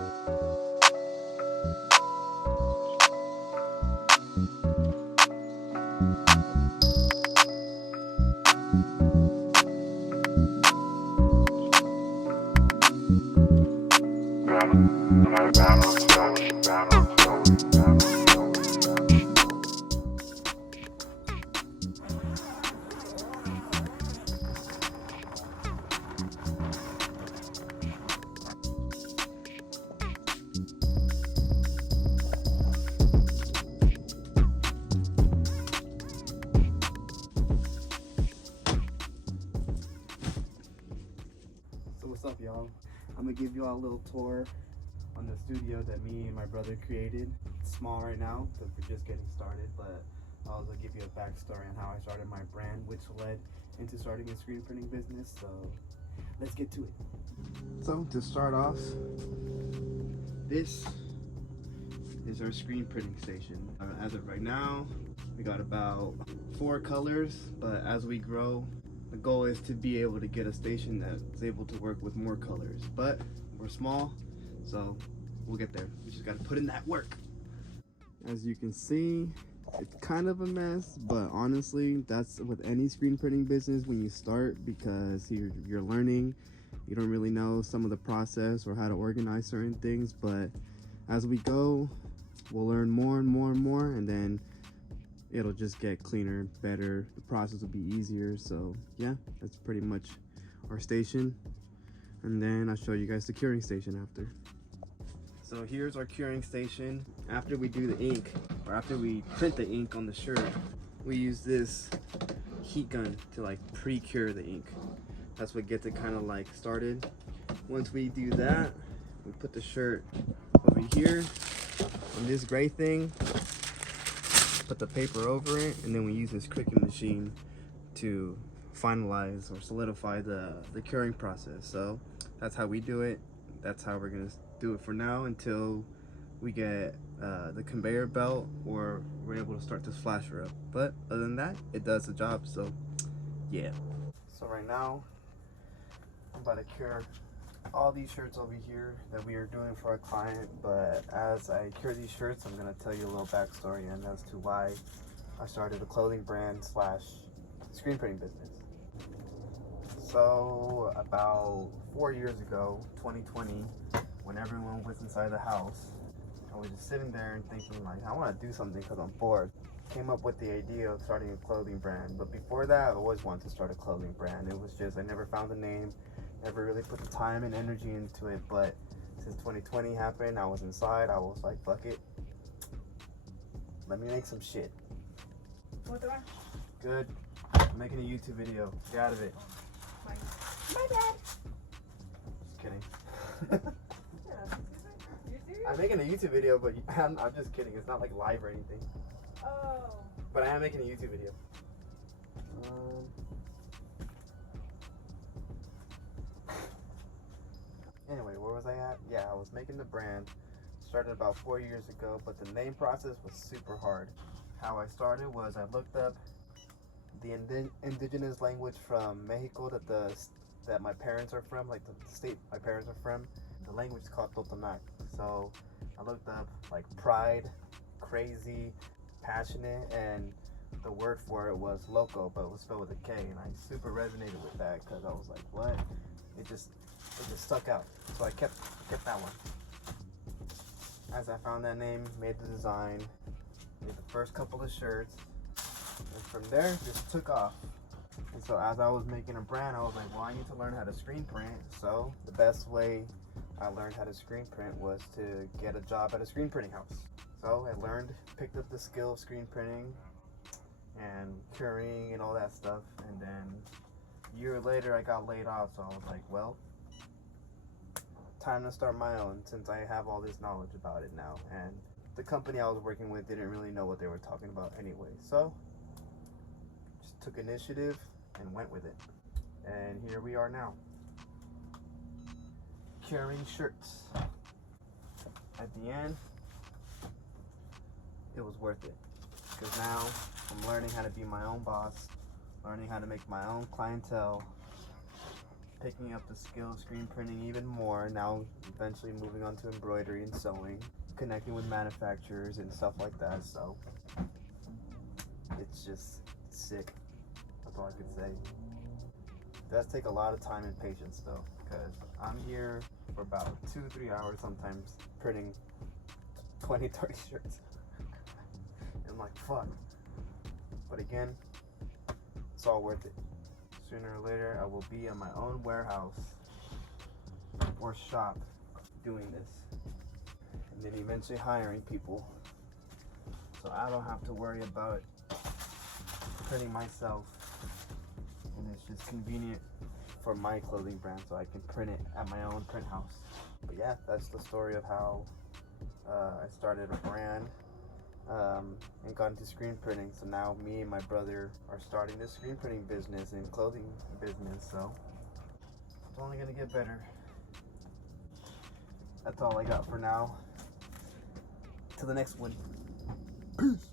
So what's up, y'all? I'm gonna give y'all a little tour on the studio that me and my brother created. It's small right now because we're just getting started, but I'll also give you a backstory on how I started my brand, which led into starting a screen printing business. So let's get to it. So to start off, this is our screen printing station. As of right now, we got about 4 colors, but as we grow, the goal is to be able to get a station that's able to work with more colors. But we're small, so we'll get there. We just gotta put in that work. As you can see, it's kind of a mess, but honestly, that's with any screen printing business when you start, because you're learning. You don't really know some of the process or how to organize certain things, but as we go, we'll learn more and more and more, and then it'll just get cleaner, better. The process will be easier. So yeah, that's pretty much our station. And then I'll show you guys the curing station after. So here's our curing station. After we do the ink, or after we print the ink on the shirt, we use this heat gun to like pre-cure the ink. That's what gets it kind of like started. Once we do that, we put the shirt over here on this gray thing, put the paper over it, and then we use this Cricut machine to finalize or solidify the curing process. So that's how we do it. That's how we're gonna do it for now until we get the conveyor belt or we're able to start this flasher up. But other than that, it does the job. So yeah. So right now, I'm about to cure all these shirts over here that we are doing for our client. But as I cure these shirts, I'm gonna tell you a little backstory and as to why I started a clothing brand slash screen printing business. So about 4 years ago, 2020, when everyone was inside the house, I was just sitting there and thinking like, I want to do something because I'm bored. Came up with the idea of starting a clothing brand. But before that, I always wanted to start a clothing brand. It was just, I never found a name, never really put the time and energy into it. But since 2020 happened, I was inside, I was like, fuck it. Let me make some shit. What do I? Good. I'm making a YouTube video. Get out of it. My bad. Just kidding. You serious? I'm making a YouTube video, but I'm just kidding. It's not like live or anything. Oh. But I am making a YouTube video. Anyway, where was I at? Yeah, I was making the brand. Started about 4 years ago, but the name process was super hard. How I started was I looked up the indigenous language from Mexico that my parents are from, like the state my parents are from. The language is called Totonac. So I looked up like pride, crazy, passionate, and the word for it was loco, but it was spelled with a K, and I super resonated with that because I was like, what? It just stuck out. So I kept that one. As I found that name, made the design, made the first couple of shirts, and from there just took off. And so as I was making a brand, I was like, well, I need to learn how to screen print. So the best way I learned how to screen print was to get a job at a screen printing house. So I learned, picked up the skill of screen printing and curing and all that stuff. And then a year later, I got laid off. So I was like, well, time to start my own since I have all this knowledge about it now. And the company I was working with didn't really know what they were talking about anyway. So just took initiative and went with it. And here we are now, curing shirts. At the end, it was worth it, because now I'm learning how to be my own boss, learning how to make my own clientele, picking up the skill of screen printing even more. Now, eventually moving on to embroidery and sewing, connecting with manufacturers and stuff like that. So it's just sick. That's all I can say. It does take a lot of time and patience though, because I'm here for about 2-3 hours sometimes printing 20-30 shirts. I'm like, fuck. But again, it's all worth it. Sooner or later, I will be in my own warehouse or shop doing this, and then eventually hiring people, so I don't have to worry about printing myself, and it's just convenient for my clothing brand, so I can print it at my own print house. But yeah, that's the story of how I started a brand and got into screen printing. So now me and my brother are starting this screen printing business and clothing business, so it's only gonna get better. That's all I got for now. Till the next one. Peace.